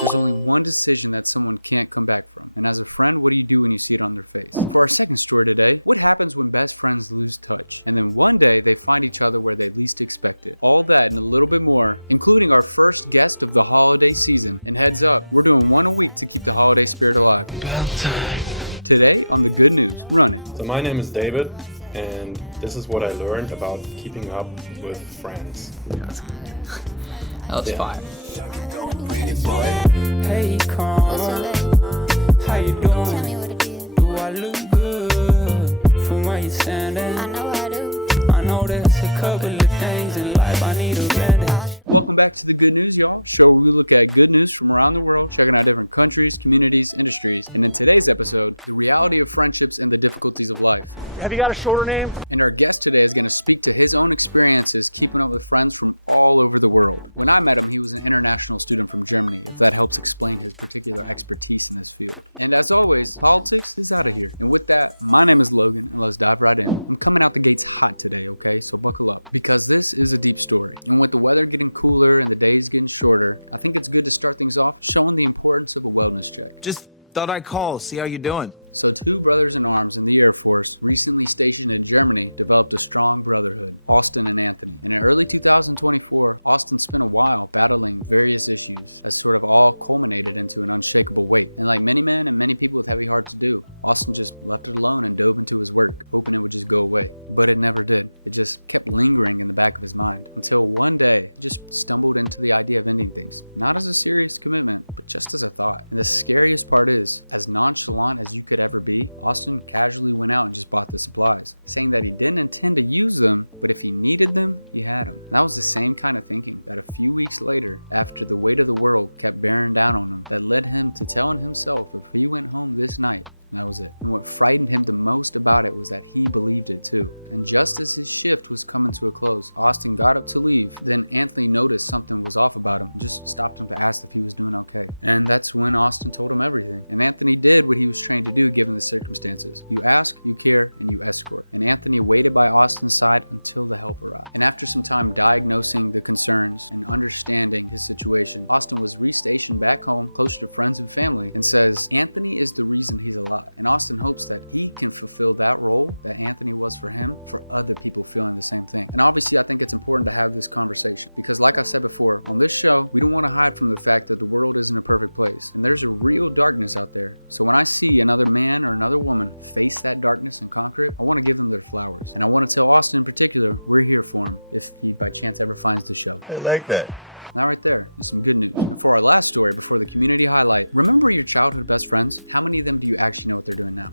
There's only one decision that someone can't come back from. And as a friend, what do you do when you see it on their face? For our second story today, what happens when best friends lose touch? And then one day they find each other where they least expect it. All that and a little bit more, including our first guest of the holiday season. And heads up, we're doing one a week to keep the holiday spirit alive. About time. Today on the Good News, run it. So my name is David, and this is what I learned about keeping up with friends. That was fire. Hey, Con, how you doing? Do I look good from where you standing? I know I do. I know there's a couple of things in life I need a bandage. Welcome back to the Good News, y'all. Show where we look at good news from around the world, checking out different countries, communities, industries. And in today's episode, the reality of friendships and the difficulties of life. Have you got a shorter name? And our guest today is going to speak to his own experiences keeping up with friends from all over the world. When I met him, he was an international student from Germany, if that helps explain his particular expertise in this field. And as always, politics is out of here. And with that, my name is Logan, and let's dive right in. I'm coming out the gates hot today, okay? So buckle up, because this is a deep story. And with the weather getting cooler and the days getting shorter, I think it's good to start things off showing the importance of a wellness check. Just thought I'd call, see how you're doing. So two brothers in arms in the Air Force, recently stationed in Germany, developed a strong brotherhood, Austin and Anthony. And in early 2024, Austin spent a while battling various issues as sort of all culminated into an unshakable weight. And like many men and many people with heavy hearts do, Austin just left it alone and dove into his work, hoping it would just go away. But it never did. It just kept lingering in the back of his mind until one day he just stumbled into the idea of ending things. Not as a serious commitment, but just as a thought. And the scariest part is, as nonchalant as you could ever be, Austin casually went out and just bought the supplies, saying that he didn't intend to use them, but if he needed them, he had them. And that was the same kind of thinking that a few weeks later, after the weight of the world kept bearing down on him, that led him to telling himself if he went home this night, that was it. And what frightened him the most about it was that he believed it too. And just as his shift was coming to a close, Austin got up to leave. Then Anthony noticed something was off about him and just stopped him to ask if he was doing okay. And that's when Austin told him everything. And Anthony did what he was trained to do given the circumstances. You ask, you care, and you escort. And Anthony waited by Austin's side until the help arrived. And after some time diagnosing the concerns and understanding his situation, Austin was restationed back home, closer to friends and family, and says Anthony is the reason he's alive. And Austin hopes that he can fulfill that role that Anthony was for him for other people feeling the same thing. And obviously I think it's important to have this conversation because like I said before, on this show, we don't want to hide from the fact that the world isn't a perfect place and there's a real darkness out there. So when I see another man or another woman face that darkness and conquer it, I want to give them their flowers. And I want to tell Austin in particular, we're here for him if he by chance ever finds the show. I like that. Now right there is some good news. And for our last story before the community highlight, remember your childhood best friends? How many of them do you actually know what they're doing now?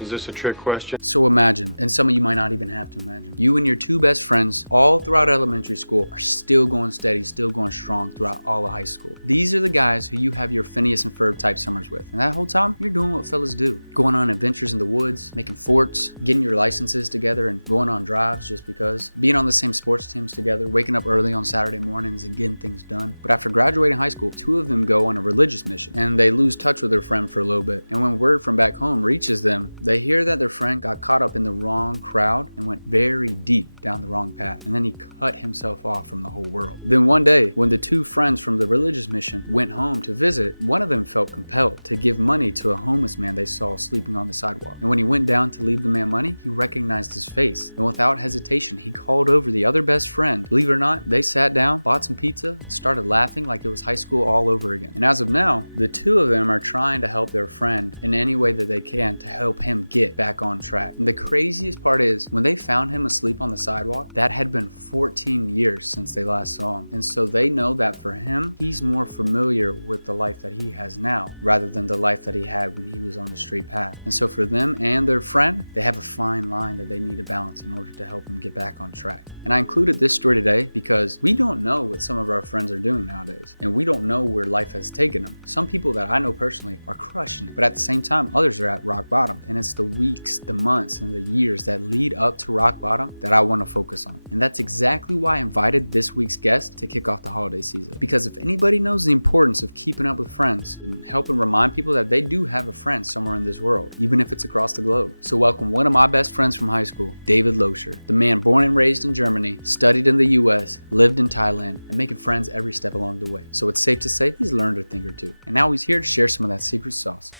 Is this a trick question? So imagine, and some of you might not even have to imagine, you and your two best friends all throughout elementary school are still going steady, still going strong throughout all of high school. These are the guys who you have your Phineas and Ferb type summers with. And that whole time, you're doing what fellas do. Going on adventures in the woods, making forts, getting your licenses together and going on drives just because. Being on the same sports teams together, waking up early on Saturday mornings and getting things done. But after graduating high school, two of them go on a religious mission and they lose touch with their friend for a little bit. And when word from back home reaches them, they hear that their friend got caught up in the wrong crowd and went very deep down the wrong path. And then he cut himself off from the whole world. Then one day, when the two friends from the religious mission went home to visit, one of them felt compelled to give money to a homeless man they saw sleeping on the sidewalk. And when he went down to leave the man money, he recognized his face. And without hesitation, he called over the other best friend. Believe it or not, they sat down, bought some pizza, and started laughing like it was high school all over again. And as of now, the two of them are trying to help their friend in any way that they can to help him get back on track. And the craziest part is when they found him asleep on the sidewalk, that had been 14 years since they last saw him. And so they know that for him, he's more familiar with the life that he has now rather than the life that he had when he was on the straight path. And so for them and their friend, they have a fine line that they need to balance in order to help him get back on track. And I included this story today because we don't know what some of our friends are doing nowadays. And we don't know where life has taken them. Some people that I know personally are crushing it, but at the same time, others are at rock bottom. And in it's the weeks, the months, and the years that lead up to rock bottom that I want to focus on. And that's exactly why I invited this week's guest to kick off the holiday season. Because if anybody knows the importance of keeping up with friends and helping remind people that they do have a friend somewhere in this world, even if it's across the globe. So welcome one of my best friends from high school, David Loescher, the man born and raised in Germany, studied in the US, lived in Thailand, and making friends every step along the way. So it's safe to say he's learned a thing or two. And now he's here to share some of that secret sauce.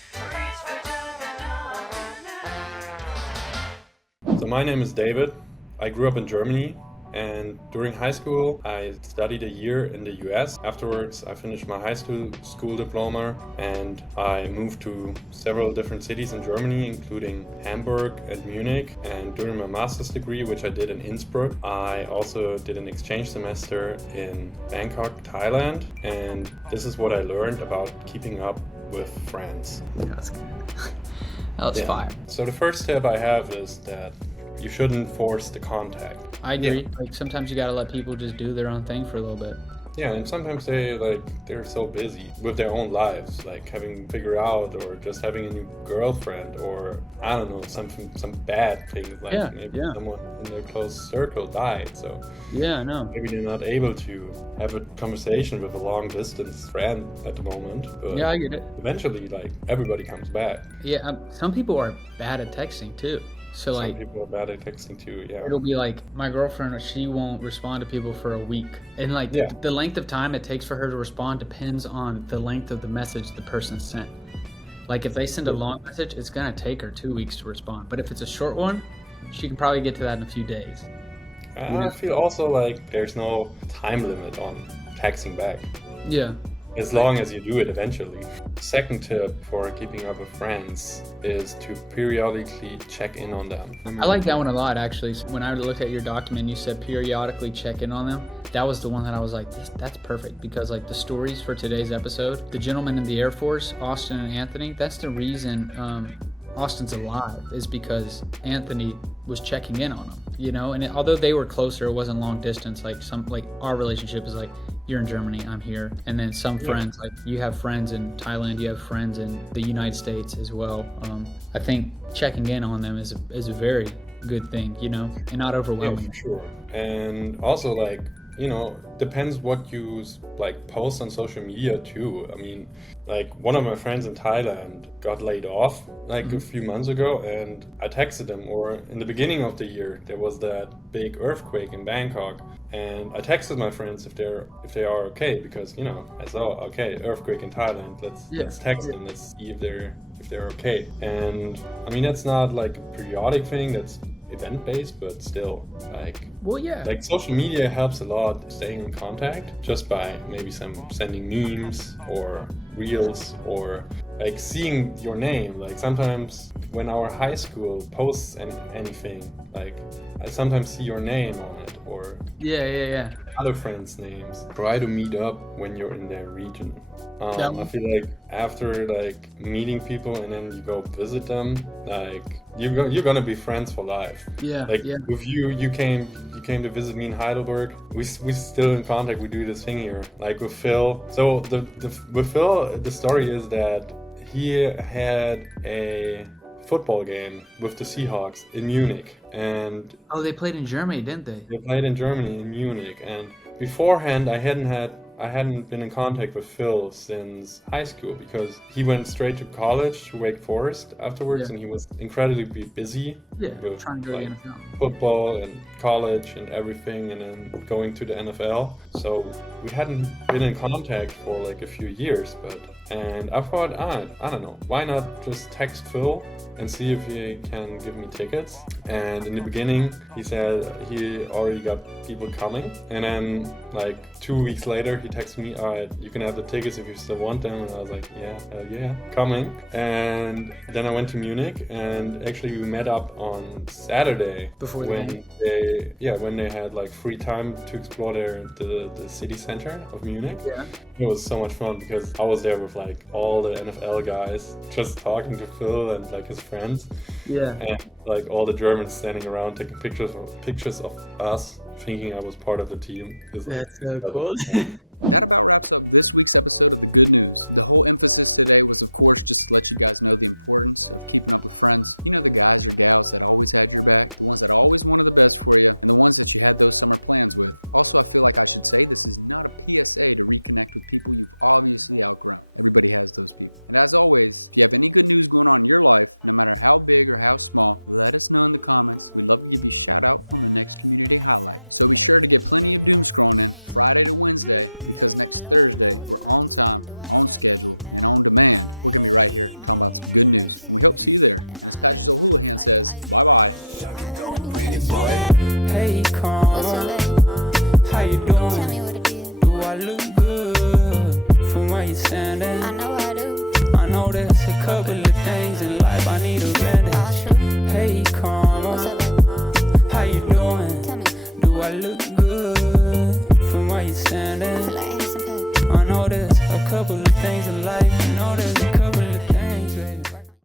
So my name is David. I grew up in Germany, and during high school I studied a year in the US. Afterwards I finished my high school diploma, and I moved to several different cities in Germany, including Hamburg and Munich. And during my master's degree, which I did in Innsbruck, I also did an exchange semester in Bangkok, Thailand. And this is what I learned about keeping up with friends. Yeah, that's good. That was fire. So the first tip I have is that you shouldn't force the contact. I agree. Like sometimes you gotta let people just do their own thing for a little bit. Yeah, and sometimes they're so busy with their own lives, like having figured out, or just having a new girlfriend, or I don't know, some bad things, like maybe someone in their close circle died. So yeah, I know. Maybe they're not able to have a conversation with a long distance friend at the moment. But yeah, I get it. Eventually, like, everybody comes back. Yeah, some people are bad at texting too. So Some like people are bad at texting too, yeah. it'll be like my girlfriend, she won't respond to people for a week. And like the length of time it takes for her to respond depends on the length of the message the person sent. Like if they send a long message, it's gonna take her 2 weeks to respond. But if it's a short one, she can probably get to that in a few days. I feel also like there's no time limit on texting back. Yeah. As long as you do it eventually. Second tip for keeping up with friends is to periodically check in on them. I like that one a lot, actually. When I looked at your document, you said periodically check in on them. That was the one that I was like, that's perfect, because like the stories for today's episode, the gentleman in the Air Force, Austin and Anthony, that's the reason Austin's alive, is because Anthony was checking in on him, you know? And although they were closer, it wasn't long distance. Like our relationship is like, you're in Germany, I'm here. And then some friends, like you have friends in Thailand, you have friends in the United States as well. I think checking in on them is a very good thing, you know, and not overwhelming. Yeah, for sure. And also, like, you know, depends what you like post on social media too. I mean, like one of my friends in Thailand got laid off like a few months ago, and I texted him, or in the beginning of the year there was that big earthquake in Bangkok, and I texted my friends if they are okay, because, you know, I saw, okay, earthquake in Thailand, let's text them, let's see if they're okay. And I mean, that's not like a periodic thing, that's event-based, but still, like, well, yeah, like social media helps a lot staying in contact, just by maybe sending memes or reels, or like seeing your name. Like sometimes when our high school posts anything, like I sometimes see your name on it, or other friends' names. Try to meet up when you're in their region. I feel like after like meeting people and then you go visit them, like you're gonna be friends for life. With you came to visit me in Heidelberg. We still in contact. We do this thing here, like with Phil. So with Phil, the story is that he had a football game with the Seahawks in Munich, and they played in Germany, didn't they? They played in Germany, in Munich, and beforehand I hadn't been in contact with Phil since high school, because he went straight to college, to Wake Forest afterwards, and he was incredibly busy with trying to go to the NFL. Football and college and everything, and then going to the NFL. So we hadn't been in contact for like a few years, and I thought, I don't know, why not just text Phil and see if he can give me tickets. And in the beginning, he said he already got people coming. And then like 2 weeks later, he texted me, all right, you can have the tickets if you still want them. And I was like, yeah, coming. And then I went to Munich, and actually we met up on Saturday before when they had like free time to explore the city center of Munich. Yeah. It was so much fun, because I was there with like all the NFL guys, just talking to Phil and like his friends. Yeah. And like all the Germans standing around taking pictures of us, thinking I was part of the team. That's so cool. That about wraps up this week's episode of the Good News. The whole emphasis today was, of course, just to let you guys know the importance of keeping up with friends. You know, the guys or gals that always had your back, the ones that always wanted the best for you, and the ones that you had those summer plans with. Also, I feel like I should say this is not a PSA to reconnect with people you've obviously outgrown. Everybody has those people. And as always, if you have any good news going on in your life, no matter how big or how small, let us know in the comments. We'd love to give you a shout out on the next community highlight. So be sure to get plenty of doom scrolling in Friday to Wednesday, because next Thursday we're on time, on schedule, and on demand. We're gonna be right here talking about some good news, and we hope to see you there. And as Patches O'Houlihan says, bye bye. Hey, Carl, how you doing? Do I look good from where you standing? I know I do. I know there's a couple of things in life I need to remedy. Hey, Carl, how you doing? Tell me. Do I look good